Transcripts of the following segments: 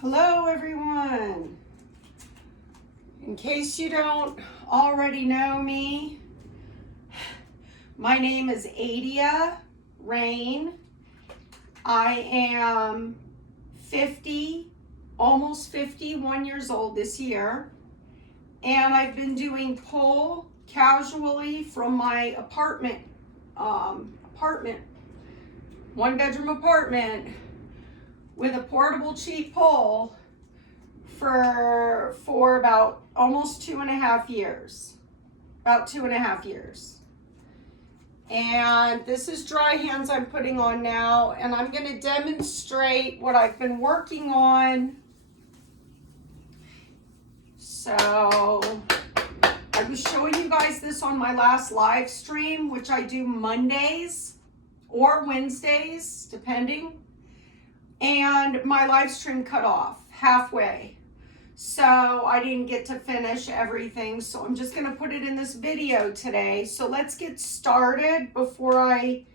Hello everyone. In case you don't already know me, my name is Adia Rain. I am 50, almost 51 years old this year, and I've been doing pole casually from my apartment, one bedroom apartment with a portable cheap pole for about almost 2.5 years. About 2.5 years. And this is dry hands I'm putting on now, and I'm going to demonstrate what I've been working on. So I was showing you guys this on my last live stream, which I do Mondays or Wednesdays, depending. And my live stream cut off halfway, so I didn't get to finish everything, so I'm just going to put it in this video today. So let's get started before I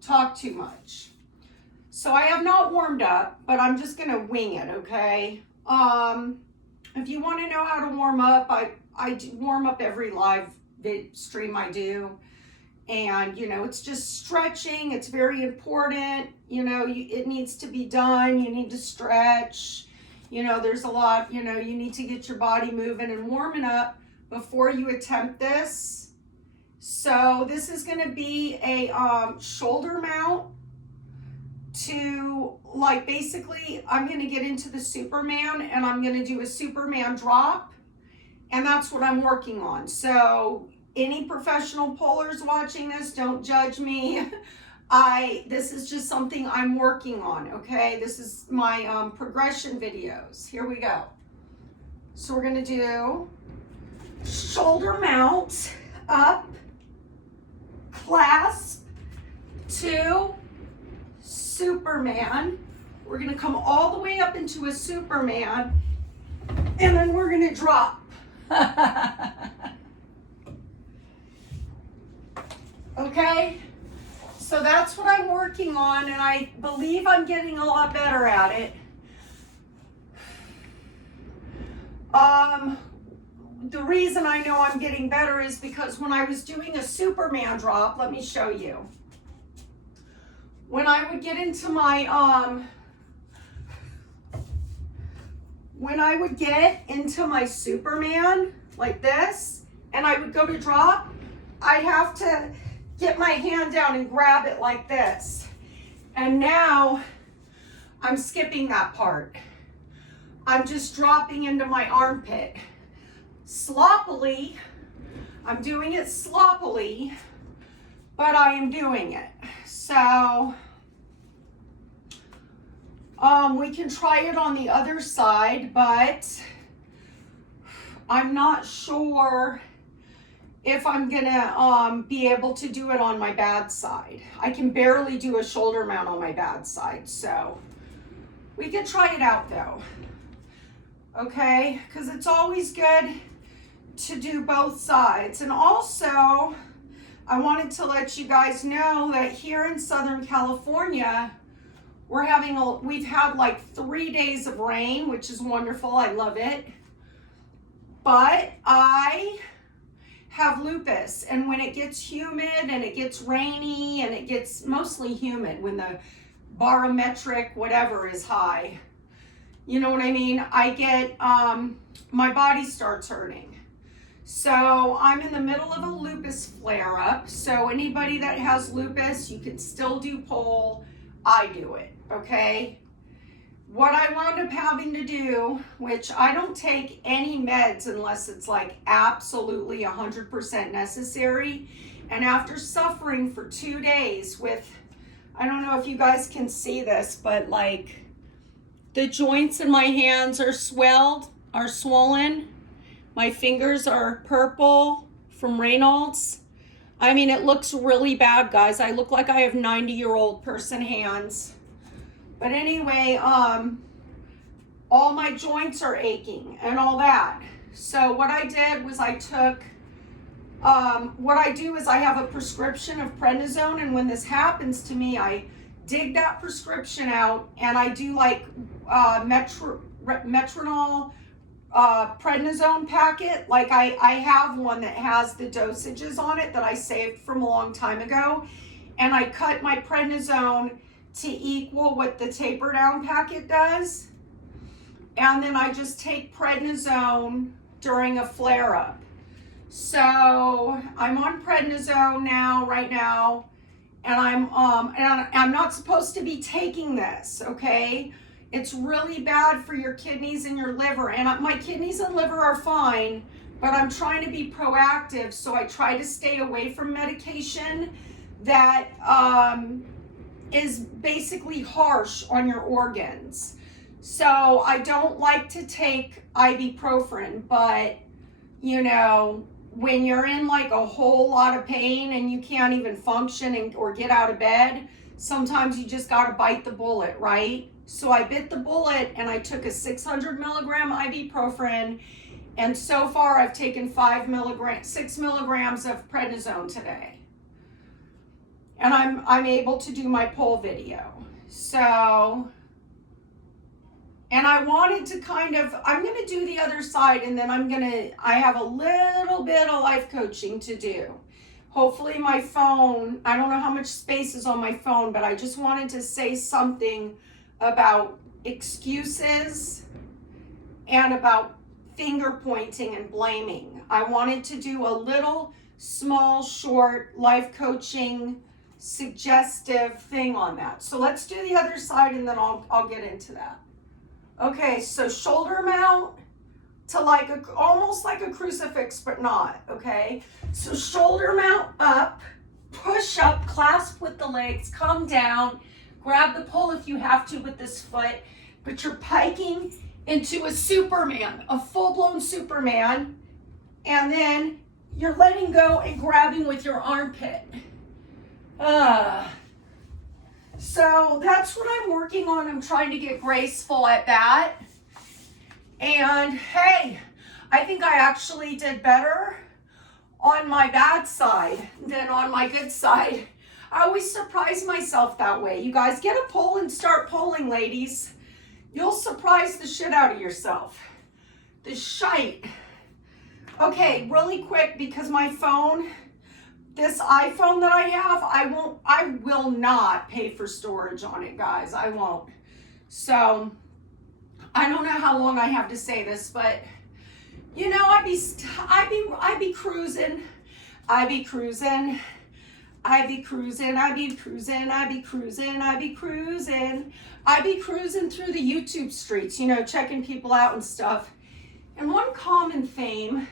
talk too much. So I have not warmed up, but I'm just going to wing it, okay? If you want to know how to warm up, I do warm up every live stream I do. And, you know, it's just stretching. It's very important. You know, it needs to be done. You need to stretch. You know, there's a lot, you know, you need to get your body moving and warming up before you attempt this. So this is going to be a shoulder mount to, like, basically, I'm going to get into the Superman, and I'm going to do a Superman drop. And that's what I'm working on. So any professional polers watching this, don't judge me. This is just something I'm working on, okay? This is my progression videos. Here we go. So we're gonna do shoulder mount, up, clasp, to Superman. We're gonna come all the way up into a Superman, and then we're gonna drop. Okay, so that's what I'm working on, and I believe I'm getting a lot better at it. The reason I know I'm getting better is because when I was doing a Superman drop, let me show you. When I would get into my, Superman, like this, and I would go to drop, I'd have to get my hand down and grab it like this. And now I'm skipping that part. I'm just dropping into my armpit. Sloppily, I'm doing it sloppily, but I am doing it. So we can try it on the other side, but I'm not sure if I'm gonna be able to do it on my bad side. I can barely do a shoulder mount on my bad side, so we can try it out though. Okay, because it's always good to do both sides. And also, I wanted to let you guys know that here in Southern California, we've had like 3 days of rain, which is wonderful. I love it. But I have lupus, and when it gets humid and it gets rainy, and it gets mostly humid when the barometric whatever is high, you know what I mean, I get my body starts hurting. So I'm in the middle of a lupus flare up. So anybody that has lupus, you can still do pole. I do it, okay? What I wound up having to do, which I don't take any meds unless it's like absolutely 100% necessary. And after suffering for 2 days with, I don't know if you guys can see this, but like the joints in my hands are swollen. My fingers are purple from Raynaud's. I mean, it looks really bad, guys. I look like I have 90-year-old person hands. But anyway, all my joints are aching and all that. So what I did was I took, what I do is I have a prescription of prednisone, and when this happens to me, I dig that prescription out, and I do like metronol prednisone packet. Like I have one that has the dosages on it that I saved from a long time ago, and I cut my prednisone to equal what the taper down packet does, and then I just take prednisone during a flare up. So I'm on prednisone now, right now, and I'm not supposed to be taking this, okay? It's really bad for your kidneys and your liver, and my kidneys and liver are fine, but I'm trying to be proactive, so I try to stay away from medication that is basically harsh on your organs. So I don't like to take ibuprofen, but you know, when you're in like a whole lot of pain and you can't even function or get out of bed, sometimes you just got to bite the bullet, right? So I bit the bullet and I took a 600 milligram ibuprofen, and so far I've taken 6 milligrams of prednisone today. And I'm able to do my poll video. So, and I wanted to I'm going to do the other side, and then I have a little bit of life coaching to do. Hopefully my phone, I don't know how much space is on my phone, but I just wanted to say something about excuses and about finger pointing and blaming. I wanted to do a little small, short life coaching suggestive thing on that. So let's do the other side, and then I'll get into that. Okay, so shoulder mount to almost like a crucifix, but not, okay? So shoulder mount up, push up, clasp with the legs, come down, grab the pole if you have to with this foot, but you're piking into a Superman, a full-blown Superman, and then you're letting go and grabbing with your armpit. So that's what I'm working on. I'm trying to get graceful at that. And hey, I think I actually did better on my bad side than on my good side. I always surprise myself that way. You guys get a poll and start polling, ladies. You'll surprise the shit out of yourself. The shite. Okay, really quick, because my phone, this iPhone that I have, I will not pay for storage on it, guys. I won't. So I don't know how long I have to say this, but you know, I'd be cruising. I'd be cruising through the YouTube streets, you know, checking people out and stuff. And one common theme,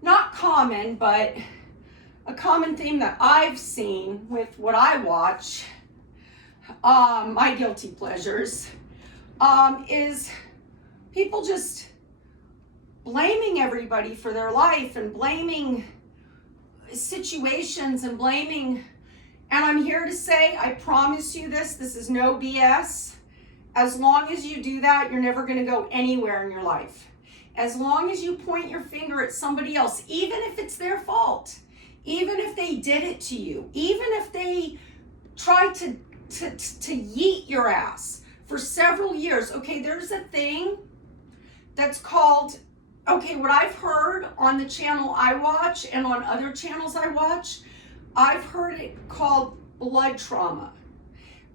not common, but a common theme that I've seen with what I watch, my guilty pleasures, is people just blaming everybody for their life and blaming situations and blaming. And I'm here to say, I promise you this is no BS. As long as you do that, you're never going to go anywhere in your life. As long as you point your finger at somebody else, even if it's their fault, even if they did it to you, even if they tried to yeet your ass for several years. Okay, there's a thing that's called, okay, what I've heard on the channel I watch and on other channels I watch, I've heard it called blood trauma.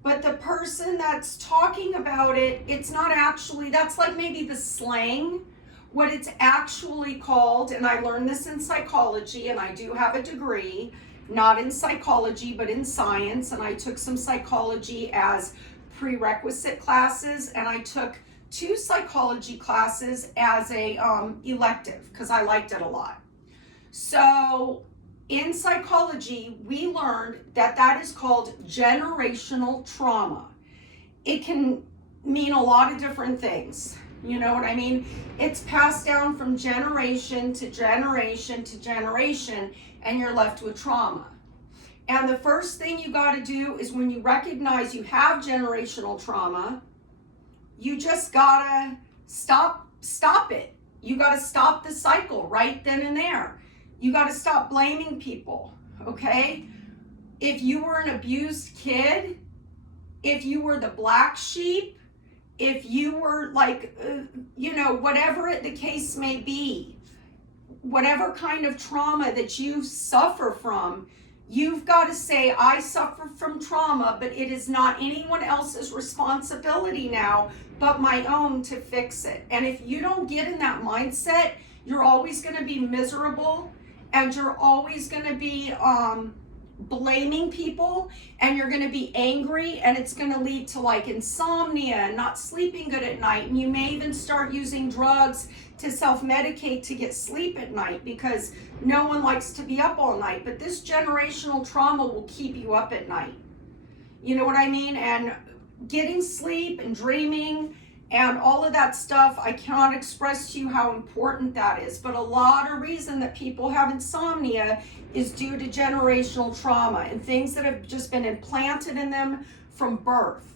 But the person that's talking about it, it's not actually, that's like maybe the slang. What it's actually called, and I learned this in psychology, and I do have a degree, not in psychology, but in science, and I took some psychology as prerequisite classes, and I took 2 psychology classes as a elective, because I liked it a lot. So in psychology, we learned that is called generational trauma. It can mean a lot of different things. You know what I mean? It's passed down from generation to generation to generation, and you're left with trauma. And the first thing you got to do is, when you recognize you have generational trauma, you just got to stop it. You got to stop the cycle right then and there. You got to stop blaming people, okay? If you were an abused kid, if you were the black sheep, if you were like, whatever the case may be, whatever kind of trauma that you suffer from, you've got to say, I suffer from trauma, but it is not anyone else's responsibility now but my own to fix it. And if you don't get in that mindset, you're always going to be miserable, and you're always going to be blaming people, and you're going to be angry, and it's going to lead to like insomnia and not sleeping good at night. And you may even start using drugs to self-medicate to get sleep at night, because no one likes to be up all night. But this generational trauma will keep you up at night. You know what I mean? And getting sleep and dreaming and all of that stuff, I cannot express to you how important that is. But a lot of reason that people have insomnia is due to generational trauma and things that have just been implanted in them from birth.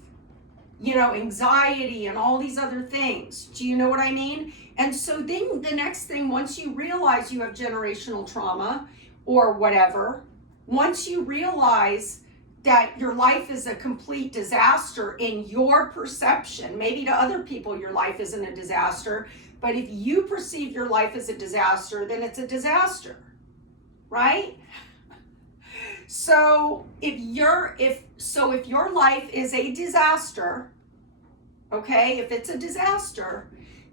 Anxiety and all these other things. Do you know what I mean? And so then the next thing, once you realize you have generational trauma or whatever, once you realize that your life is a complete disaster in your perception, maybe to other people your life isn't a disaster, but if you perceive your life as a disaster, then it's a disaster, right? So if your life is a disaster, okay, if it's a disaster,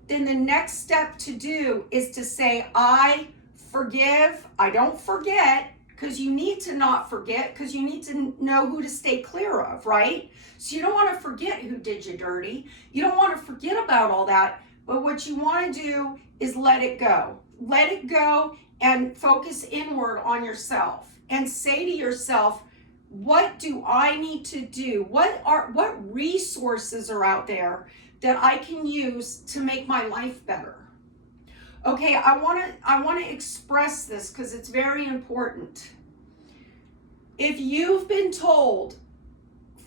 then the next step to do is to say, I forgive, I don't forget, because you need to not forget, because you need to know who to stay clear of, right? So you don't want to forget who did you dirty. You don't want to forget about all that, but what you want to do is let it go. Let it go and focus inward on yourself and say to yourself, what do I need to do? What resources are out there that I can use to make my life better? Okay, I want to express this because it's very important. If you've been told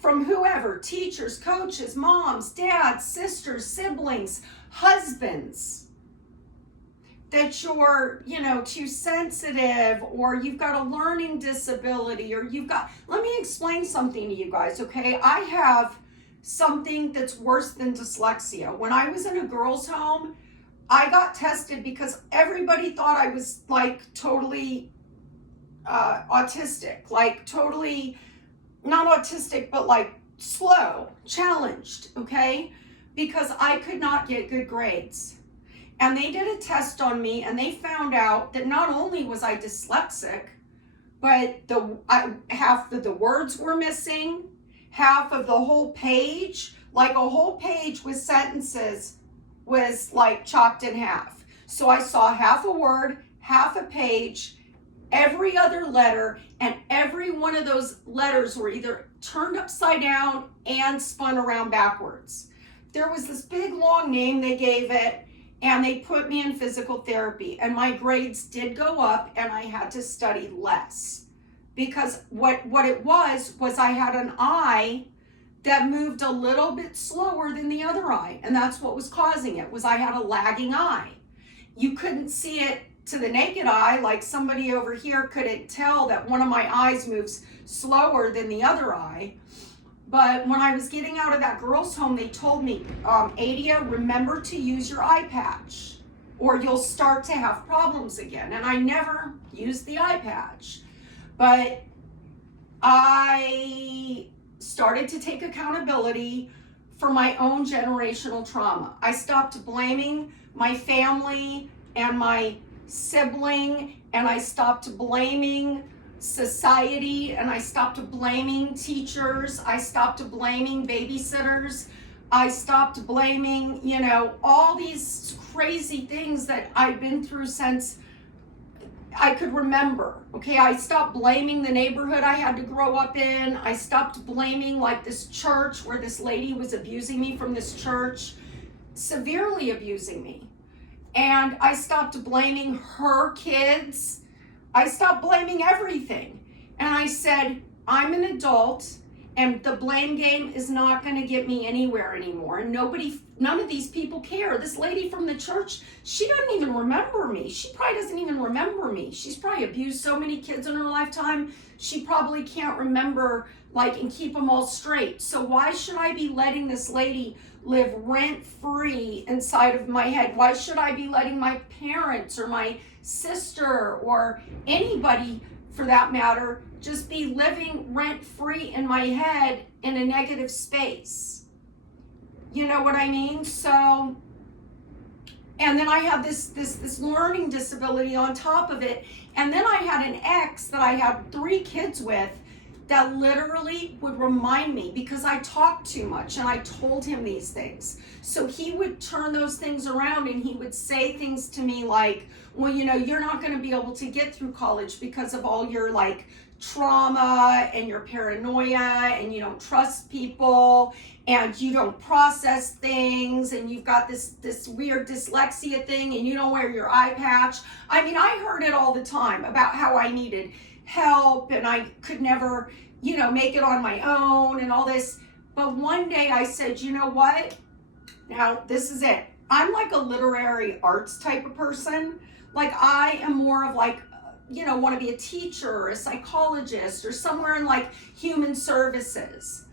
from whoever, teachers, coaches, moms, dads, sisters, siblings, husbands, that you're, too sensitive, or you've got a learning disability, or let me explain something to you guys, okay? I have something that's worse than dyslexia. When I was in a girls' home, I got tested because everybody thought I was like totally autistic, like totally not autistic, but like slow, challenged, okay? Because I could not get good grades. And they did a test on me, and they found out that not only was I dyslexic, but half of the words were missing, half of the whole page, like a whole page with sentences, was like chopped in half. So I saw half a word, half a page, every other letter, and every one of those letters were either turned upside down and spun around backwards. There was this big long name they gave it, and they put me in physical therapy, and my grades did go up, and I had to study less. Because what it was I had an eye that moved a little bit slower than the other eye, and that's what was causing it, was I had a lagging eye. You couldn't see it to the naked eye, like somebody over here couldn't tell that one of my eyes moves slower than the other eye. But when I was getting out of that girls' home, they told me, Adia, remember to use your eye patch, or you'll start to have problems again. And I never used the eye patch. But I started to take accountability for my own generational trauma. I stopped blaming my family and my sibling, and I stopped blaming society, and I stopped blaming teachers. I stopped blaming babysitters. I stopped blaming, all these crazy things that I've been through since I could remember. Okay, I stopped blaming the neighborhood I had to grow up in. I stopped blaming like this church where this lady was abusing me from this church, severely abusing me. And I stopped blaming her kids. I stopped blaming everything. And I said, I'm an adult, And the blame game is not going to get me anywhere anymore. And none of these people care. This lady from the church, she doesn't even remember me. She probably doesn't even remember me. She's probably abused so many kids in her lifetime. She probably can't remember, like, and keep them all straight. So why should I be letting this lady live rent-free inside of my head? Why should I be letting my parents or my sister or anybody, for that matter, just be living rent-free in my head in a negative space? You know what I mean? So, and then I have this learning disability on top of it. And then I had an ex that I had 3 kids with that literally would remind me, because I talked too much and I told him these things. So he would turn those things around and he would say things to me like, well, you know, you're not going to be able to get through college because of all your like trauma and your paranoia, and you don't trust people and you don't process things, and you've got this weird dyslexia thing, and you don't wear your eye patch. I mean, I heard it all the time about how I needed help and I could never, you know, make it on my own and all this. But one day I said, you know what? Now this is it. I'm like a literary arts type of person. Like, I am more of like, you know, want to be a teacher or a psychologist or somewhere in like human services.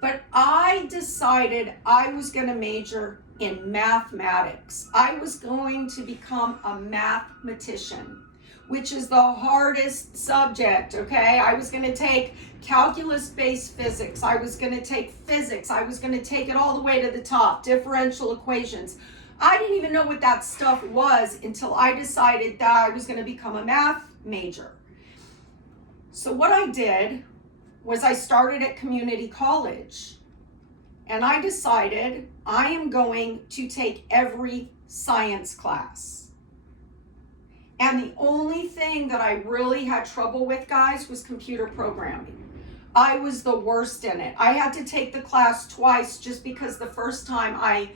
But I decided I was going to major in mathematics. I was going to become a mathematician, which is the hardest subject, okay? I was going to take calculus-based physics. I was going to take physics. I was going to take it all the way to the top, differential equations. I didn't even know what that stuff was until I decided that I was going to become a math major. So what I did was I started at community college, and I decided I am going to take every science class. And the only thing that I really had trouble with, guys, was computer programming. I was the worst in it. I had to take the class twice just because the first time I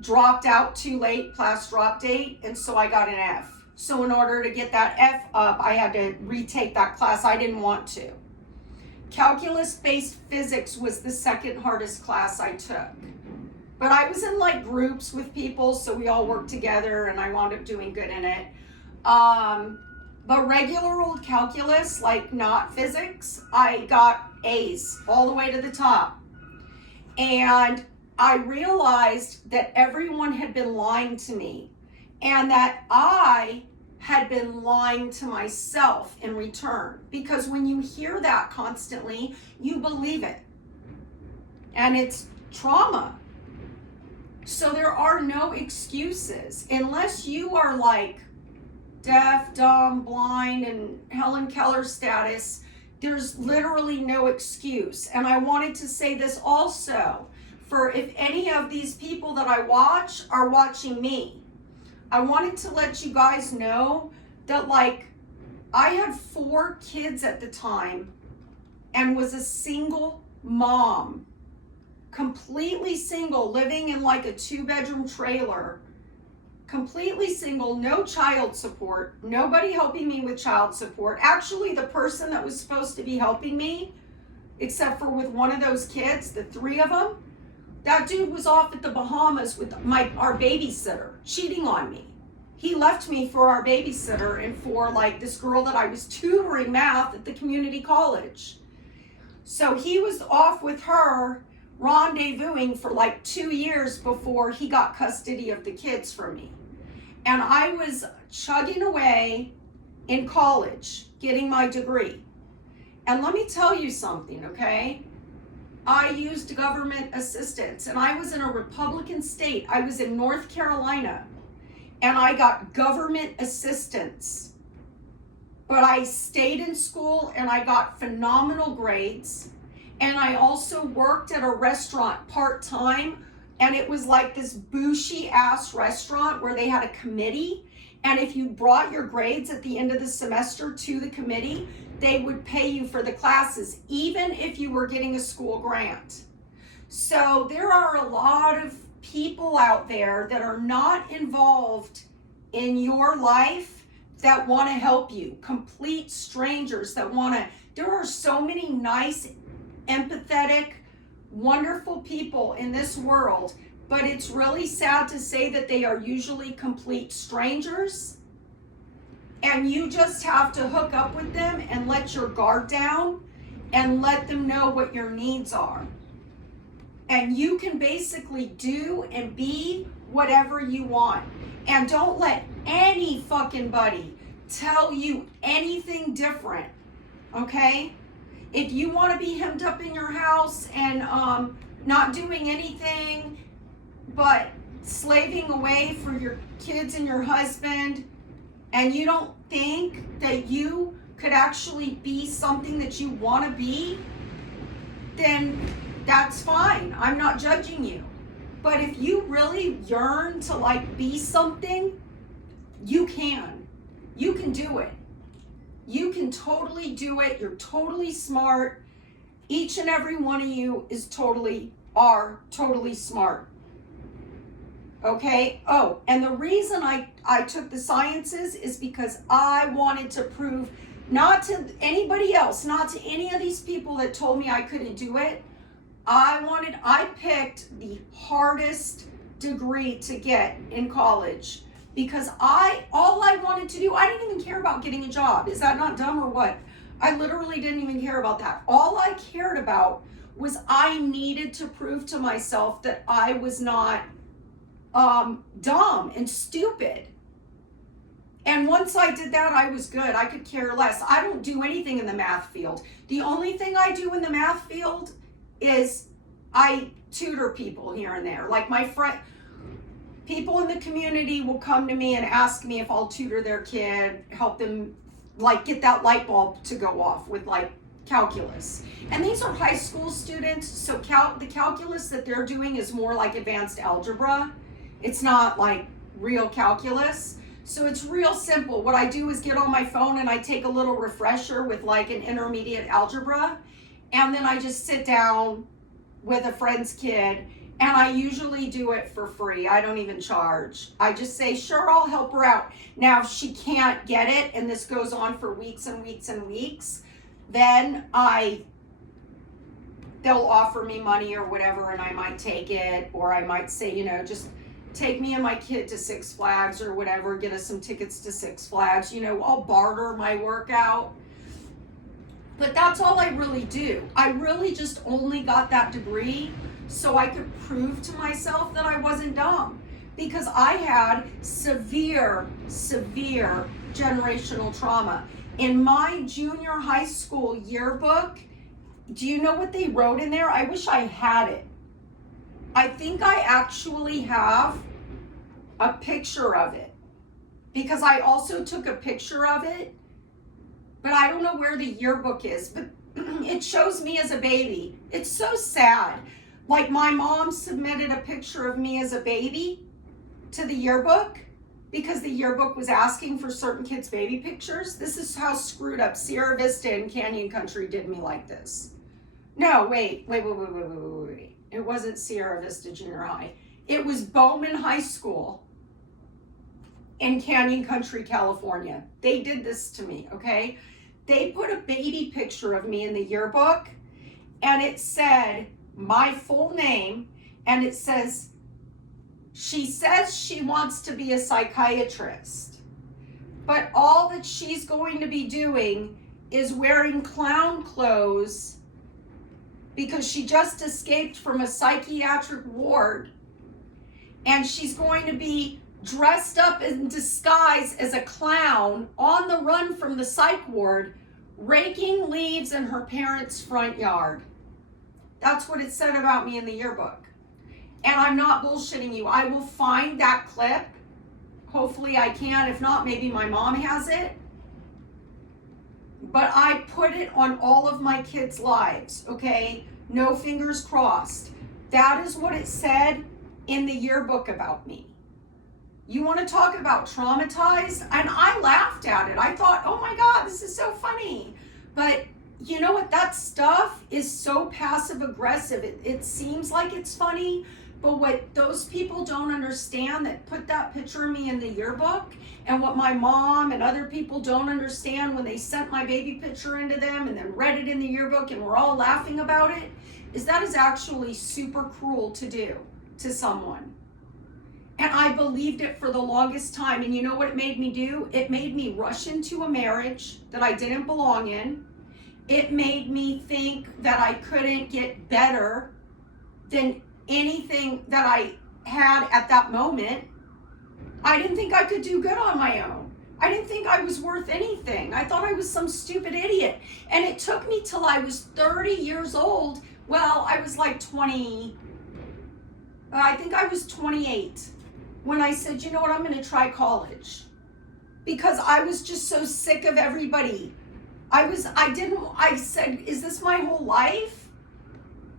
dropped out too late, class drop date, and so I got an F. So in order to get that F up, I had to retake that class. I didn't want to. Calculus-based physics was the second hardest class I took. But I was in like groups with people, so we all worked together and I wound up doing good in it. But regular old calculus, like not physics, I got A's all the way to the top. And I realized that everyone had been lying to me, and that I had been lying to myself in return. Because when you hear that constantly, you believe it. And it's trauma. So there are no excuses unless you are like deaf, dumb, blind, and Helen Keller status. There's literally no excuse. And I wanted to say this also, for if any of these people that I watch are watching me, I wanted to let you guys know that, like, I had 4 kids at the time and was a single mom, completely single, living in like a 2-bedroom trailer, completely single, no child support, nobody helping me with child support. Actually, the person that was supposed to be helping me, except for with one of those kids, the 3 of them, that dude was off at the Bahamas with our babysitter, cheating on me. He left me for our babysitter and for like this girl that I was tutoring math at the community college. So he was off with her, rendezvousing for like 2 years before he got custody of the kids from me. And I was chugging away in college, getting my degree. And let me tell you something, okay? I used government assistance, and I was in a Republican state. I was in North Carolina, and I got government assistance. But I stayed in school, and I got phenomenal grades. And I also worked at a restaurant part-time, and it was like this boushy-ass restaurant where they had a committee. And if you brought your grades at the end of the semester to the committee, they would pay you for the classes, even if you were getting a school grant. So there are a lot of people out there that are not involved in your life that want to help you. Complete strangers that want to. There are so many nice empathetic, wonderful people in this world, but it's really sad to say that they are usually complete strangers, and you just have to hook up with them and let your guard down and let them know what your needs are. And you can basically do and be whatever you want. And don't let any fucking buddy tell you anything different, okay? If you want to be hemmed up in your house and not doing anything but slaving away for your kids and your husband, and you don't think that you could actually be something that you want to be, then that's fine. I'm not judging you. But if you really yearn to like be something, you can. You can do it. You can totally do it. You're totally smart. Each and every one of you are totally smart. Okay? Oh, and the reason I took the sciences is because I wanted to prove, not to anybody else, not to any of these people that told me I couldn't do it. I picked the hardest degree to get in college because all I wanted to do, I didn't even care about getting a job. Is that not dumb or what? I literally didn't even care about that. All I cared about was I needed to prove to myself that I was not dumb and stupid. And once I did that, I was good. I could care less. I don't do anything in the math field. The only thing I do in the math field is I tutor people here and there. Like my friend, people in the community will come to me and ask me if I'll tutor their kid, help them like get that light bulb to go off with like calculus. And these are high school students, so the calculus that they're doing is more like advanced algebra. It's not like real calculus. So it's real simple. What I do is get on my phone and I take a little refresher with like an intermediate algebra, and then I just sit down with a friend's kid, and I usually do it for free. I don't even charge. I just say, sure, I'll help her out. Now, if she can't get it, and this goes on for weeks and weeks and weeks, then they'll offer me money or whatever, and I might take it, or I might say, just take me and my kid to Six Flags or whatever, get us some tickets to Six Flags. I'll barter my workout. But that's all I really do. I really just only got that degree so I could prove to myself that I wasn't dumb, because I had severe generational trauma. In my junior high school yearbook, do you know what they wrote in there? I wish I had it. I think I actually have a picture of it, because I also took a picture of it, but I don't know where the yearbook is, but it shows me as a baby. It's so sad. Like my mom submitted a picture of me as a baby to the yearbook because the yearbook was asking for certain kids' baby pictures. This is how screwed up Sierra Vista and Canyon Country did me like this. No, wait. It wasn't Sierra Vista Junior High. It was Bowman High School in Canyon Country, California. They did this to me, okay? They put a baby picture of me in the yearbook, and it said my full name, and it says, she says she wants to be a psychiatrist, but all that she's going to be doing is wearing clown clothes because she just escaped from a psychiatric ward, and she's going to be dressed up in disguise as a clown on the run from the psych ward, raking leaves in her parents' front yard. That's what it said about me in the yearbook. And I'm not bullshitting you. I will find that clip. Hopefully I can. If not, maybe my mom has it. But I put it on all of my kids' lives, okay? No fingers crossed. That is what it said in the yearbook about me. You want to talk about traumatized? And I laughed at it. I thought, oh my God, this is so funny. But you know what? That stuff is so passive aggressive. It seems like it's funny, But what those people don't understand that put that picture of me in the yearbook, and what my mom and other people don't understand when they sent my baby picture into them and then read it in the yearbook and we're all laughing about it, is that is actually super cruel to do to someone. And I believed it for the longest time. And you know what it made me do? It made me rush into a marriage that I didn't belong in. It made me think that I couldn't get better than anything that I had at that moment. I didn't think I could do good on my own. I didn't think I was worth anything. I thought I was some stupid idiot. And it took me till I was 30 years old. Well, I was like 20, I think I was 28 when I said, you know what, I'm going to try college. Because I was just so sick of everybody. I said, is this my whole life?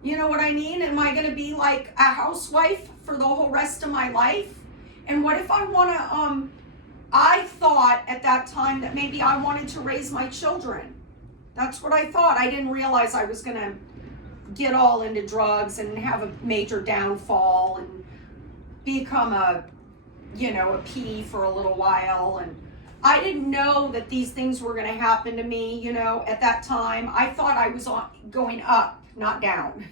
You know what I mean? Am I going to be like a housewife for the whole rest of my life? And what if I want to, I thought at that time that maybe I wanted to raise my children. That's what I thought. I didn't realize I was going to get all into drugs and have a major downfall and become a P for a little while. And I didn't know that these things were going to happen to me, at that time. I thought I was going up, not down.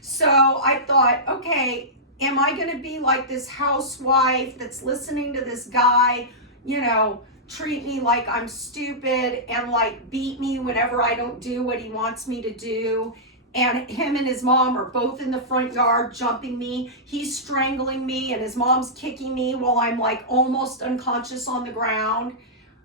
So I thought, okay, am I going to be like this housewife that's listening to this guy, treat me like I'm stupid and like beat me whenever I don't do what he wants me to do? And him and his mom are both in the front yard jumping me. He's strangling me and his mom's kicking me while I'm like almost unconscious on the ground.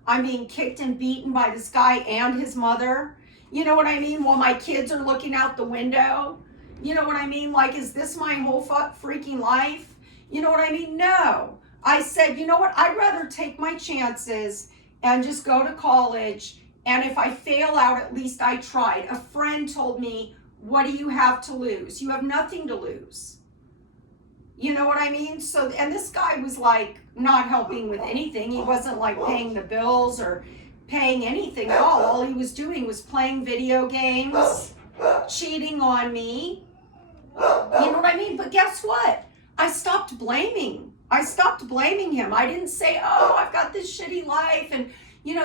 I'm being kicked and beaten by this guy and his mother. You know what I mean? While my kids are looking out the window. You know what I mean? Like, is this my whole freaking life? You know what I mean? No. I said, you know what? I'd rather take my chances and just go to college. And if I fail out, at least I tried. A friend told me, what do you have to lose? You have nothing to lose. You know what I mean? So, and this guy was like not helping with anything. He wasn't like paying the bills or paying anything at all. All he was doing was playing video games, cheating on me. You know what I mean? But guess what? I stopped blaming him. I didn't say, oh, I've got this shitty life and,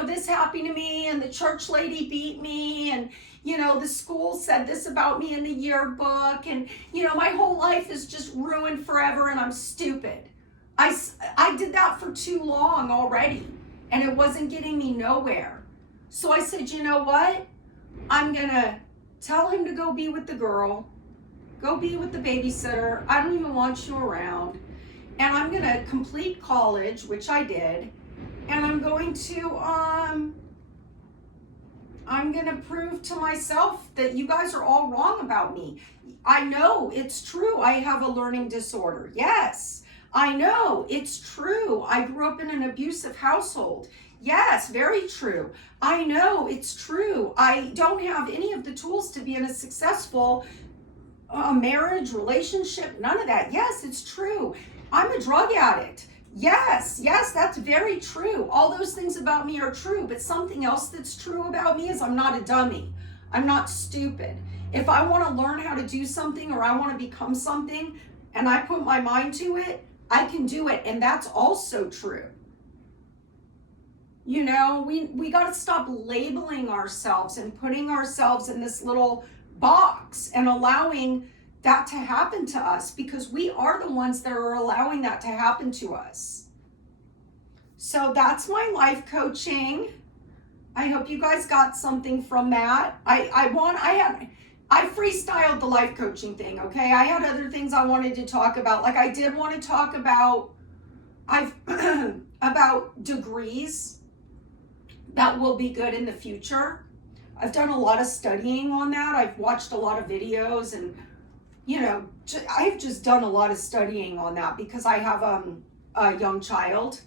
this happened to me and the church lady beat me and, the school said this about me in the yearbook and, my whole life is just ruined forever and I'm stupid. I did that for too long already and it wasn't getting me nowhere. So I said, you know what? I'm going to tell him to go be with the girl, go be with the babysitter. I don't even want you around. And I'm going to complete college, which I did. And I'm going to prove to myself that you guys are all wrong about me. I know it's true. I have a learning disorder. Yes, I know it's true. I grew up in an abusive household. Yes, very true. I know it's true. I don't have any of the tools to be in a successful marriage, relationship, none of that. Yes, it's true. I'm a drug addict. Yes, that's very true. All those things about me are true, but something else that's true about me is I'm not a dummy. I'm not stupid. If I want to learn how to do something or I want to become something and I put my mind to it, I can do it. And that's also true. We got to stop labeling ourselves and putting ourselves in this little box and allowing that to happen to us, because we are the ones that are allowing that to happen to us. So that's my life coaching. I hope you guys got something from that. I freestyled the life coaching thing, okay? I had other things I wanted to talk about. Like I did want to talk about about degrees that will be good in the future. I've done a lot of studying on that. I've watched a lot of videos and I've just done a lot of studying on that because I have a young child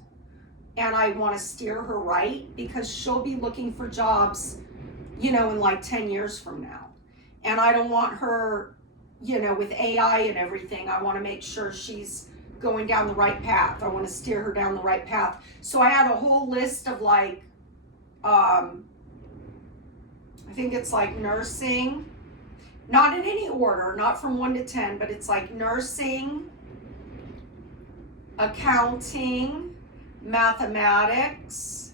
and I want to steer her right, because she'll be looking for jobs, in like 10 years from now. And I don't want her, with AI and everything, I want to make sure she's going down the right path. I want to steer her down the right path. So I had a whole list of like, I think it's like nursing, not in any order, not from 1 to 10, but it's like nursing, accounting, mathematics,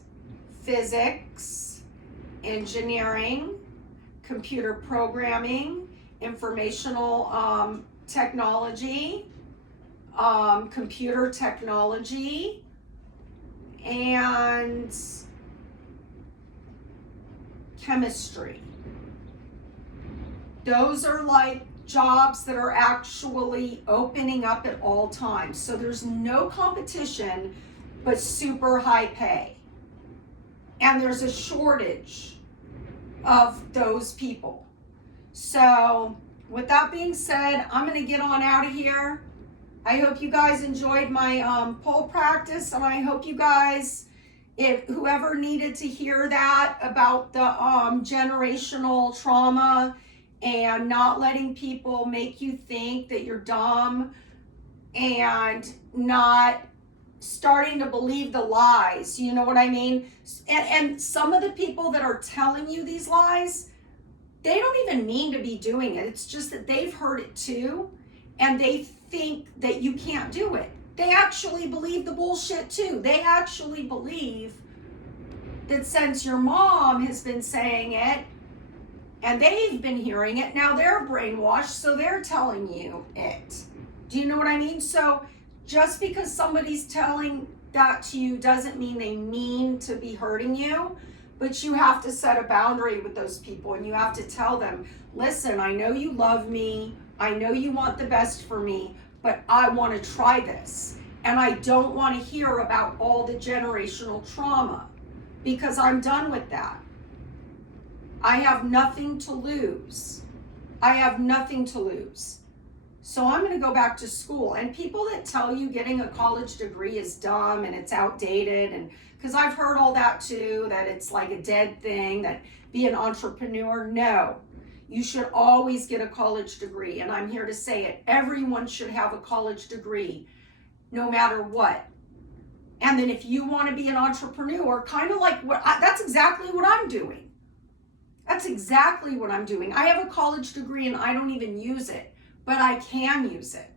physics, engineering, computer programming, informational technology, computer technology, and chemistry. Those are like jobs that are actually opening up at all times. So there's no competition, but super high pay. And there's a shortage of those people. So with that being said, I'm going to get on out of here. I hope you guys enjoyed my poll practice, and I hope you guys, if whoever needed to hear that about the generational trauma and not letting people make you think that you're dumb and not starting to believe the lies, you know what I mean? And some of the people that are telling you these lies, they don't even mean to be doing it. It's just that they've heard it too, and they think that you can't do it. They actually believe the bullshit too. They actually believe that since your mom has been saying it and they've been hearing it, now they're brainwashed, so they're telling you it. Do you know what I mean? So just because somebody's telling that to you doesn't mean they mean to be hurting you, but you have to set a boundary with those people, and you have to tell them, listen, I know you love me, I know you want the best for me, but I want to try this. And I don't want to hear about all the generational trauma, because I'm done with that. I have nothing to lose. I have nothing to lose. So I'm going to go back to school. And people that tell you getting a college degree is dumb and it's outdated, and because I've heard all that too, that it's like a dead thing, that be an entrepreneur. No, you should always get a college degree. And I'm here to say it. Everyone should have a college degree, no matter what. And then if you want to be an entrepreneur, kind of like that's exactly what I'm doing. That's exactly what I'm doing. I have a college degree and I don't even use it, but I can use it.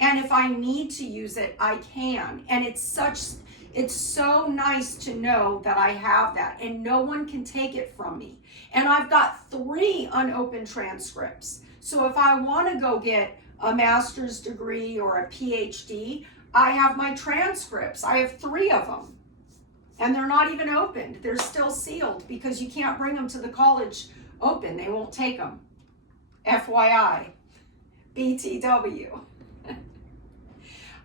And if I need to use it, I can. And it's so nice to know that I have that, and no one can take it from me. And I've got 3 unopened transcripts. So if I want to go get a master's degree or a PhD, I have my transcripts. I have 3 of them. And they're not even opened. They're still sealed because you can't bring them to the college open. They won't take them. FYI. BTW.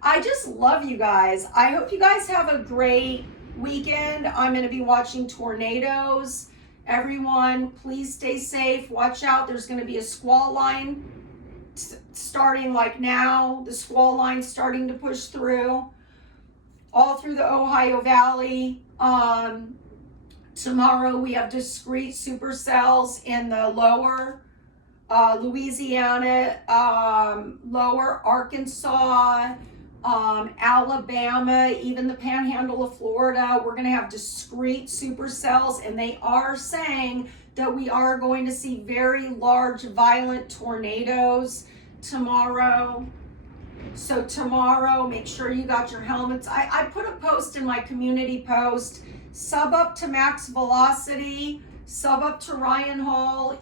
I just love you guys. I hope you guys have a great weekend. I'm going to be watching tornadoes. Everyone, please stay safe. Watch out. There's going to be a squall line starting like now. The squall line starting to push through all through the Ohio Valley. Tomorrow we have discrete supercells in the lower Louisiana, lower Arkansas, Alabama, even the panhandle of Florida. We're going to have discrete supercells, and they are saying that we are going to see very large, violent tornadoes tomorrow. So tomorrow, make sure you got your helmets. I put a post in my community post, sub up to Max Velocity, sub up to Ryan Hall.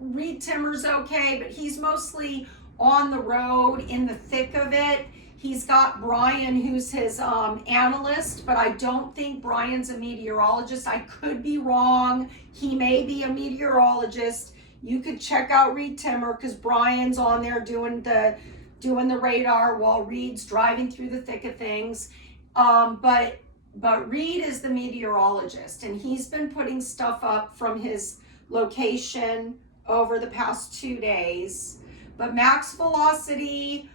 Reed Timmer's okay, but he's mostly on the road in the thick of it. He's got Brian, who's his analyst, but I don't think Brian's a meteorologist. I could be wrong. He may be a meteorologist. You could check out Reed Timmer because Brian's on there doing the radar while Reed's driving through the thick of things. But Reed is the meteorologist, and he's been putting stuff up from his location over the past 2 days. But Max Velocity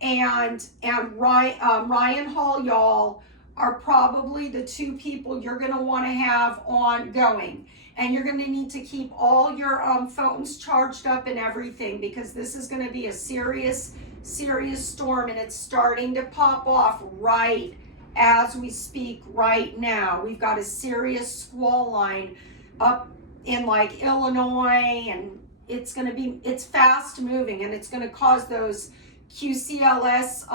and Ryan Hall, y'all, are probably the 2 people you're going to want to have ongoing. And you're going to need to keep all your phones charged up and everything, because this is going to be a serious storm, and it's starting to pop off right as we speak right now. We've got a serious squall line up in like Illinois and it's fast moving, and it's going to cause those QCLS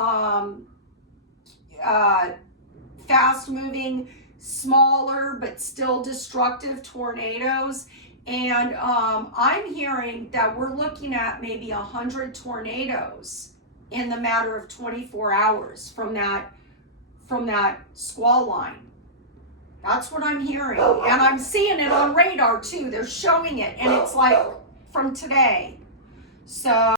fast moving, smaller but still destructive tornadoes. And I'm hearing that we're looking at maybe 100 tornadoes in the matter of 24 hours from that squall line. That's what I'm hearing. And I'm seeing it on radar too. They're showing it, and it's like from today. So